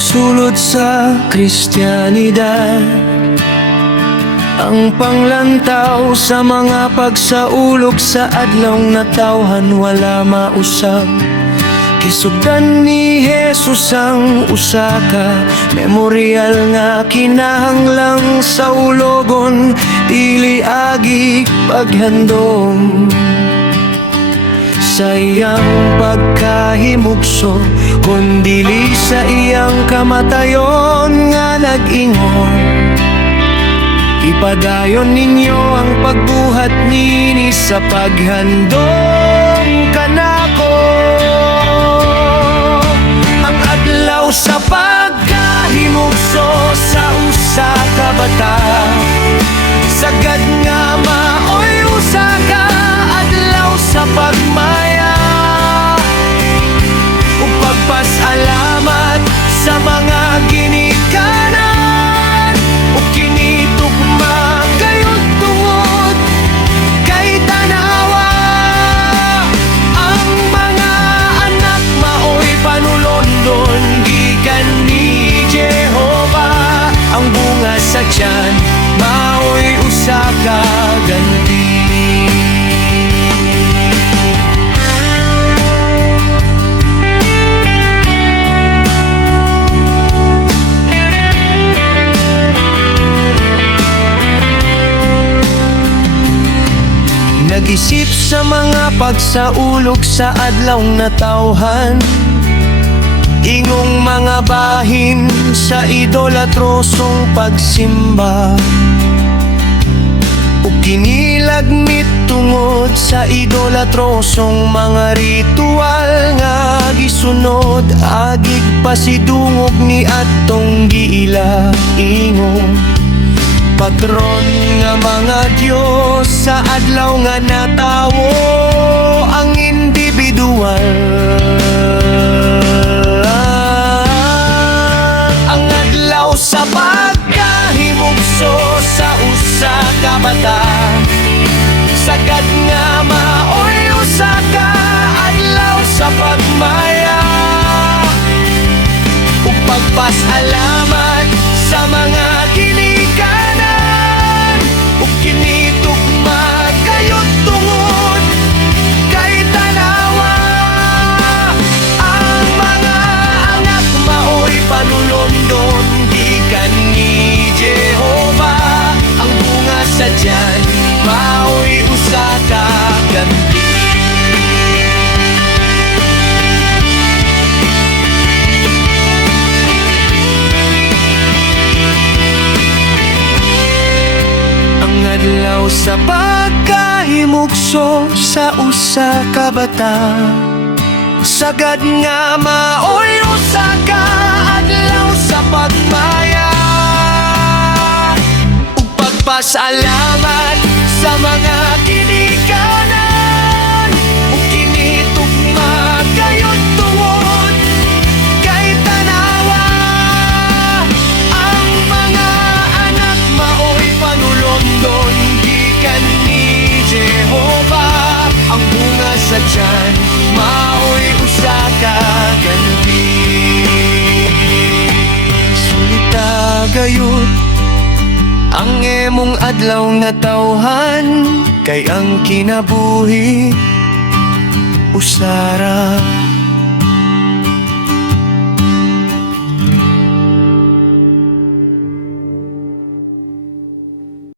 magsulod sa Kristiyanidad. Ang panglantaw sa mga pagsaulog sa adlawng natawhan wala mausab. Kisugdan ni Jesus ang usa ka memorial nga kinahanglang sa ulogon, dili agi paghandom. Sa iyang pagkahimugso, kundili sa iyang kamatayon nga nag-ingon. Ipadayon ninyo ang pagbuhat nini sa paghandom kanako. Ang adlaw sa pagkahimugso sa usa ka bata, sagad nga maoy usa ka adlaw sa pagmaya ug pagpasalamat sa mga ginikanan ug kinitugma kayong tungod kay tanawa. Ang mga anak maoy panulondon gikan ni Jehovah. Ang bunga sa tiyan maoy usa ka ganti. Nag-isip sa mga pagsaulog sa adlawng natawhan, ingong mga bahin sa idolatrosong pagsimba, ug kinilagmit tungod sa idolatrosong mga ritual nga gisunod. Agig pasidungog ni atong giila ingong patron nga mga Diyos sa adlaw nga natawo ang individual. Ang adlaw sa pagkahimugso sa usa ka bata, sagad nga maoy usa ka adlaw sa pagmaya ug pagpasalamat sa mga ginikanan ug kinitugma kayong tungod kay tanawa. Ang mga anak maoy panulondon gikan ni Jehovah. Ang bunga sa tiyan maoy usa ka ganti. Adlaw sa pagkahimugso sa usa ka bata, sagad nga maoy usa ka adlaw sa pagmaya ug pagpasalamat sa mga ginikanan ug kinitugma kayong tungod kay tanawa. Ang mga anak maoy panulondon gikan ni Jehovah. Ang bunga sa tiyan maoy usa ka ganti. Sulita gayud ang emong adlaw natawhan, kay ang kinabuhi usara.